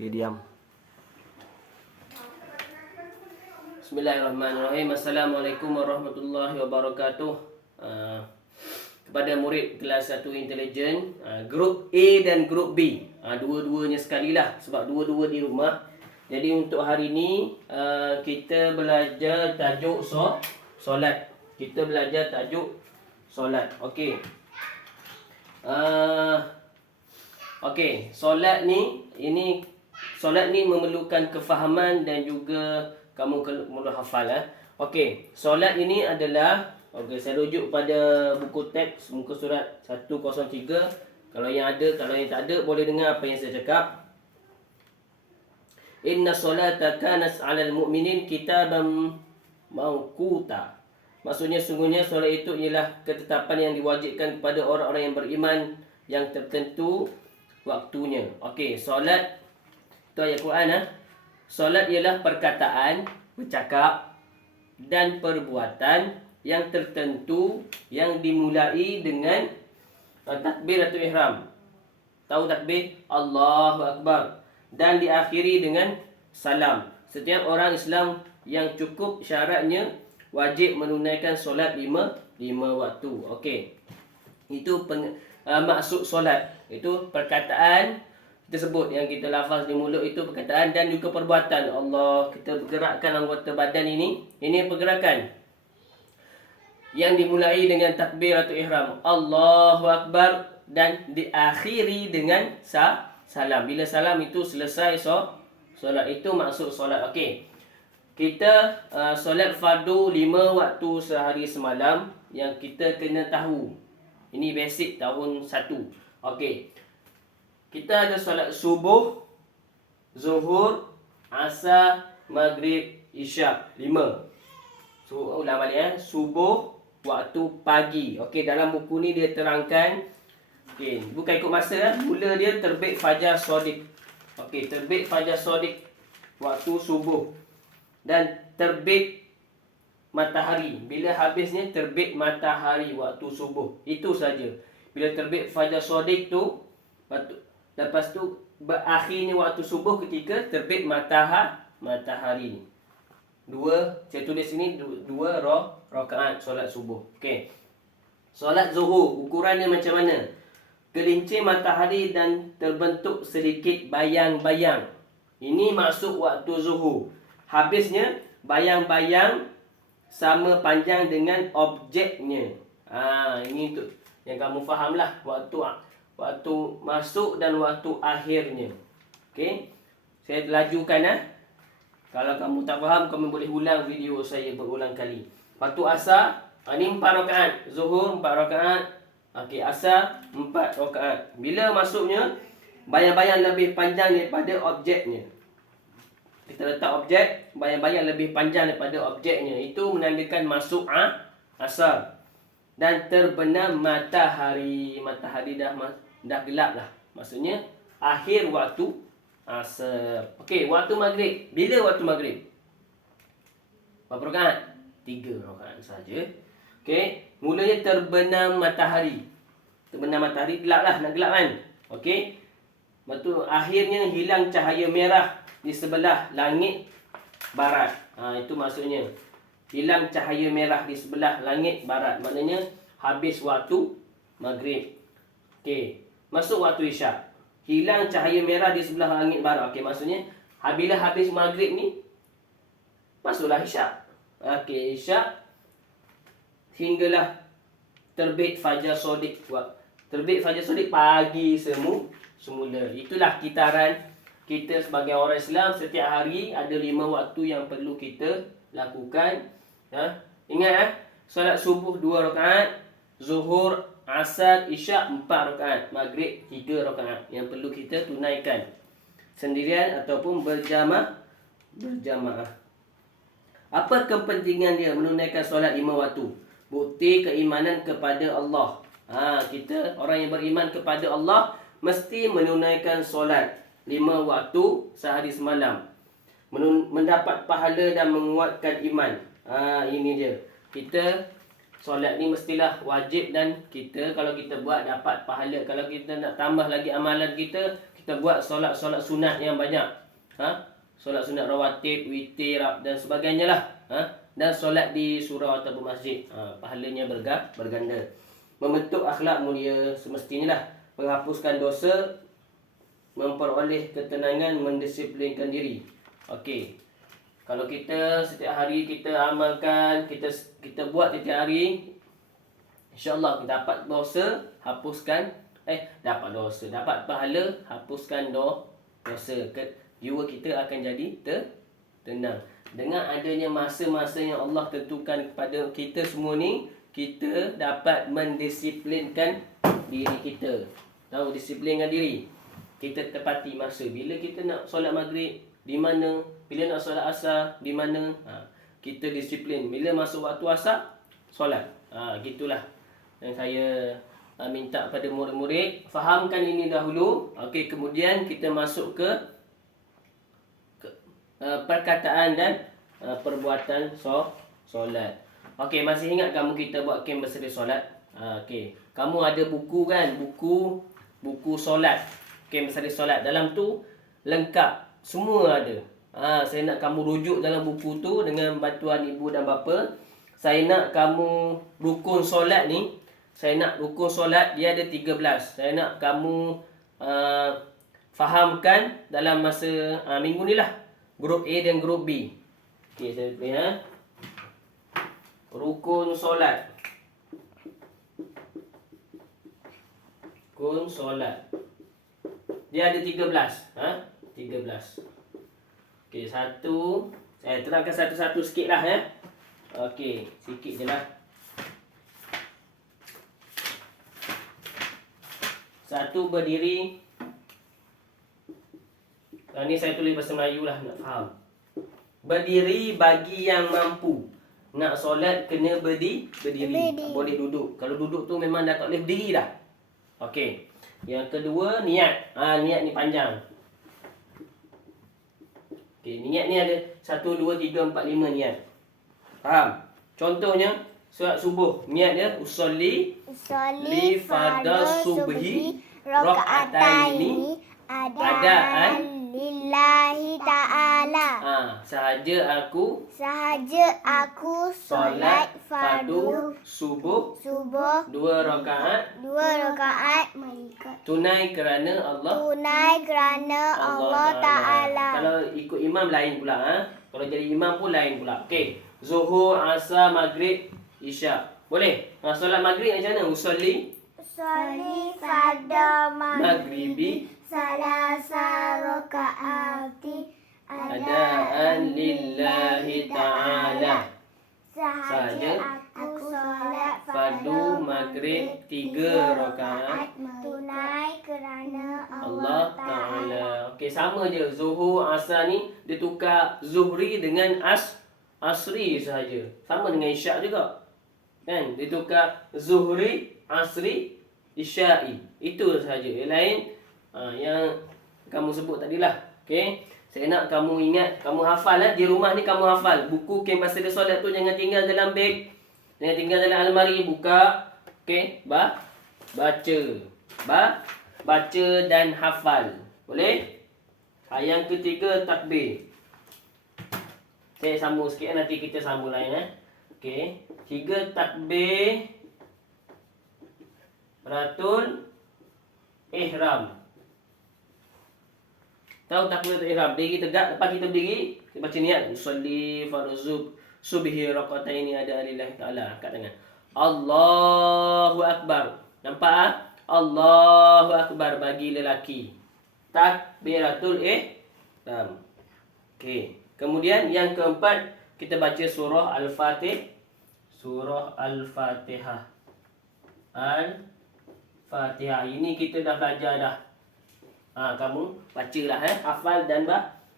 Okay, diam. Bismillahirrahmanirrahim. Assalamualaikum warahmatullahi wabarakatuh. Kepada murid kelas 1 intelijen, grup A dan grup B, dua-duanya sekali lah sebab dua-dua di rumah. Jadi untuk hari ini kita belajar tajuk solat. Kita belajar tajuk solat. Okey. Okey, solat ni memerlukan kefahaman dan juga kamu perlu hafal. Okey, solat ini adalah, saya rujuk pada buku teks muka surat 103. Kalau yang ada, kalau yang tak ada boleh dengar apa yang saya cakap. Inna solata kanat 'alal mu'minin kitaban mawquta. Maksudnya sungguhnya solat itu ialah ketetapan yang diwajibkan kepada orang-orang yang beriman yang tertentu waktunya. Okey, solat itu ayat Quran. Solat ialah perkataan, bercakap dan perbuatan yang tertentu yang dimulai dengan takbiratul ihram. Tahu takbir? Allahu Akbar. Dan diakhiri dengan salam. Setiap orang Islam yang cukup syaratnya wajib menunaikan solat lima waktu. Okey. Itu maksud solat. Itu perkataan kita sebut yang kita lafaz di mulut, itu perkataan dan juga perbuatan. Allah, kita bergerakkan anggota badan ini. Ini pergerakan yang dimulai dengan takbiratul ihram, Allahu Akbar, dan diakhiri dengan salam. Bila salam itu selesai solat. Itu maksud solat. Okey. Kita solat fardu 5 waktu sehari semalam yang kita kena tahu. Ini basic tahun 1. Okey. Kita ada solat subuh, zuhur, asar, maghrib, isyak. 5. So, ulang balik subuh waktu pagi. Okey, dalam buku ni dia terangkan. Okey, bukan ikut masa. Mula dia terbit fajar shadiq. Okey, terbit fajar shadiq waktu subuh. Dan terbit matahari. Bila habisnya terbit matahari waktu subuh. Itu saja. Bila terbit fajar shadiq tu, lepas tu berakhirnya waktu subuh ketika terbit matahari. Saya tulis sini 2 rakaat solat subuh. Okey. Solat zuhur, ukurannya macam mana? Gelincir matahari dan terbentuk sedikit bayang-bayang. Ini maksud waktu zuhur. Habisnya bayang-bayang sama panjang dengan objeknya. Ini tu yang kamu fahamlah, waktu masuk dan waktu akhirnya. Okey. Saya lajukan. Kalau kamu tak faham, kamu boleh ulang video saya berulang kali. Waktu asar, ini 4 rakaat. Zuhur 4 rakaat. Okey, asar 4 rakaat. Bila masuknya, bayang-bayang lebih panjang daripada objeknya. Kita letak objek, bayang-bayang lebih panjang daripada objeknya. Itu menandakan masuk asar. Dan terbenam matahari. Matahari dah gelap lah. Maksudnya akhir waktu asar. Okey, waktu maghrib. Bila waktu maghrib? Berapa rakaat? 3 rakaat saja. Okey, mulanya terbenam matahari. Terbenam matahari gelap lah, nak gelap kan? Okey. Lepas tu akhirnya hilang cahaya merah di sebelah langit barat. Itu maksudnya. Hilang cahaya merah di sebelah langit barat. Maknanya habis waktu maghrib. Okey. Masuk waktu isyak. Hilang cahaya merah di sebelah langit barat. Okey, maksudnya bila habis maghrib ni, masuklah isyak. Okey, isyak hinggalah terbit fajar shadiq. Terbit fajar shadiq pagi semula. Itulah kitaran kita sebagai orang Islam. Setiap hari ada 5 waktu yang perlu kita lakukan. Ingat solat subuh 2 rakaat, zuhur, asar, isyak 4 rakaat, maghrib 3 rakaat yang perlu kita tunaikan sendirian ataupun berjamaah. Apa kepentingan dia menunaikan solat 5 waktu? Bukti keimanan kepada Allah. Kita orang yang beriman kepada Allah mesti menunaikan solat 5 waktu sehari semalam. Mendapat pahala dan menguatkan iman. Ini dia. Kita solat ni mestilah wajib dan kita kalau kita buat dapat pahala. Kalau kita nak tambah lagi amalan kita buat solat-solat sunat yang banyak. Solat sunat rawatib, witir dan sebagainya lah. Dan solat di surau ataupun masjid. Pahalanya berganda. Membentuk akhlak mulia semestinya lah. Menghapuskan dosa, memperoleh ketenangan, mendisiplinkan diri. Okey. Kalau kita setiap hari kita amalkan, kita buat setiap hari, insya-Allah kita dapat dosa, dapat dosa, dapat pahala, hapuskan dosa. Jiwa kita akan jadi tenang. Dengan adanya masa-masa yang Allah tentukan kepada kita semua ni, kita dapat mendisiplinkan diri kita. Tahu disiplinkan diri. Kita tepati masa. Bila kita nak solat maghrib, di mana? Bila nak solat asar, di mana? Kita disiplin. Bila masuk waktu asar, solat. Gitulah. Dan saya minta pada murid-murid, fahamkan ini dahulu. Okey, kemudian kita masuk ke perkataan dan perbuatan solat. Okey, masih ingat kamu kita buat kem bersedia solat? Okey. Kamu ada buku kan? Buku solat. Kem bersedia solat. Dalam tu lengkap. Semua ada. Saya nak kamu rujuk dalam buku tu dengan bantuan ibu dan bapa. Saya nak kamu rukun solat ni. Saya nak rukun solat dia ada 13. Saya nak kamu fahamkan dalam masa minggu ni lah. Grup A dan grup B. Okey, saya tulis rukun solat. Rukun solat. Dia ada 13. 13. Okey, satu. Saya terangkan satu-satu sikit lah Okey, sikit je lah. Satu, berdiri. Ni saya tulis bahasa Melayu lah, nak faham. Berdiri bagi yang mampu. Nak solat kena berdiri. Tak boleh duduk. Kalau duduk tu memang dah tak boleh berdiri dah. Okey. Yang kedua, niat. Niat ni panjang. Okey, niat ni ada 1, 2, 3, 4, 5 niat. Faham? Contohnya, solat subuh. Niat dia, usolli fardhu subhi raka'ataini adaan lillahi ta'ala. Sahaja aku solat fardu subuh 2 rakaat tunai kerana Allah Ta'ala. Kalau ikut imam lain pula. Kalau jadi imam pun lain pula. Okey. Zuhur, asar, maghrib, isyak. Boleh? Solat maghrib macam mana? Usolli fardhu maghribi salasa rakaati adaan lillahi ta'ala. Sahaja aku solat fardu maghrib 3 rakaat tunai kerana Allah Ta'ala. Okey, sama je. Zuhur, asar ni dia tukar zuhri dengan asri sahaja. Sama dengan isyak juga. Kan? Dia tukar zuhri, asri, isya'i. Itu sahaja. Yang lain yang kamu sebut tadilah. Okey. Saya nak kamu ingat, kamu hafal di rumah ni kamu hafal. Buku kem pasal solat tu jangan tinggal dalam beg. Jangan tinggal dalam almari, buka. Okey, baca dan hafal. Boleh? Yang ketiga, takbir. Saya sambung sikit nanti kita sambung lain Okey. 3 takbir ratul ihram. Tahu takbiratul ihram? Berdiri tegak, lepas kita berdiri, kita baca niat usolli fardhu subhi raka'ataini ada lillahi ta'ala. Angkat tangan. Allahu akbar. Nampak Allahu akbar bagi lelaki. Takbiratul ihram. Okey. Kemudian yang keempat, kita baca surah Al-Fatihah. Surah Al-Fatihah. Al-Fatihah. Ini kita dah belajar dah. Kamu bacalah hafal dan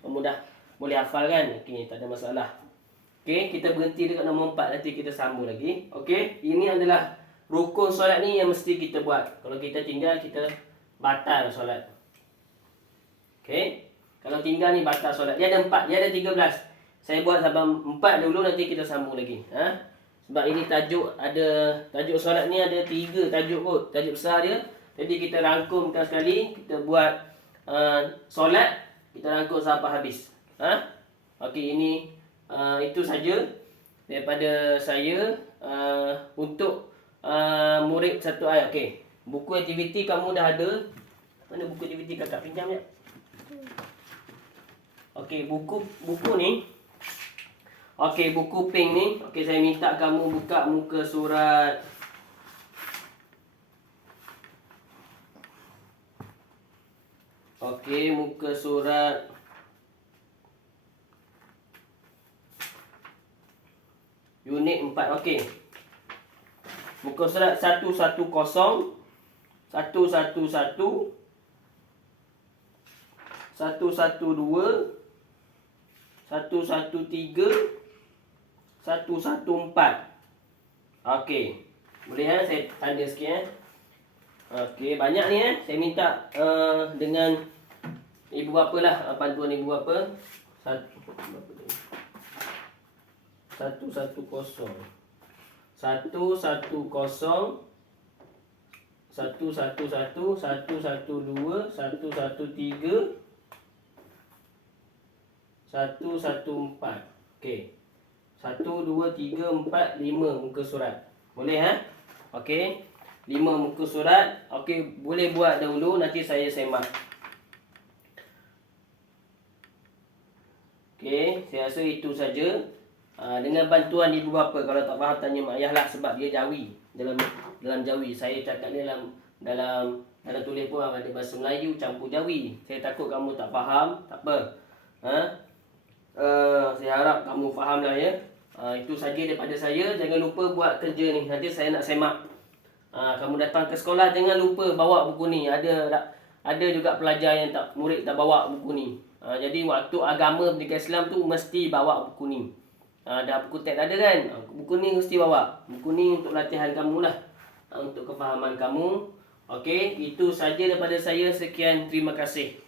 kamu dah boleh hafal kan? Okey, tak ada masalah. Okey, kita berhenti dekat nombor 4, nanti kita sambung lagi. Okey, ini adalah rukun solat ni yang mesti kita buat. Kalau kita tinggal, kita batal solat. Okey, kalau tinggal ni batal solat. Dia ada 4, dia ada 13. Saya buat sampai 4 dulu, nanti kita sambung lagi. Sebab ini tajuk solat ni ada 3 tajuk kot. Tajuk besar dia. Jadi kita rangkumkan sekali. Kita buat solat. Kita rangkum sampai habis. Okey, ini itu saja daripada saya untuk murid satu ayat. Okey. Buku aktiviti kamu dah ada. Mana buku aktiviti kakak pinjam ya? Okey, buku ni. Okey, buku pink ni. Okey, saya minta kamu buka muka surat Okey, muka surat unit 4. Okey. Muka surat 110, 111, 112, 113, 114. Okey. Boleh saya tanda sikit Okey, banyak ni Saya minta dengan ibu bapa lah, bantuan ibu bapa. 110, 110, 111, 112, 113, 114. Okey. 1, 2, 3, 4, 5 muka surat. Boleh Okey. 5 muka surat. Okey, boleh buat dahulu, nanti saya semak. Okey, saya rasa itu saja. Dengan bantuan ibu bapa, kalau tak faham tanya mak ayah lah, sebab dia Jawi. Dalam Jawi, saya cakap dia dalam tulis pun ada bahasa Melayu campur Jawi. Saya takut kamu tak faham, tak apa. Saya harap kamu faham lah ya. Itu saja daripada saya. Jangan lupa buat kerja ni. Nanti saya nak semak. Kamu datang ke sekolah, jangan lupa bawa buku ni. Ada juga pelajar yang murid tak bawa buku ni. Jadi waktu agama pendidikan Islam tu mesti bawa buku ni. Dah buku teks ada kan? Buku ni mesti bawa. Buku ni untuk latihan kamu lah. Untuk kefahaman kamu. Okey, itu saja daripada saya. Sekian, terima kasih.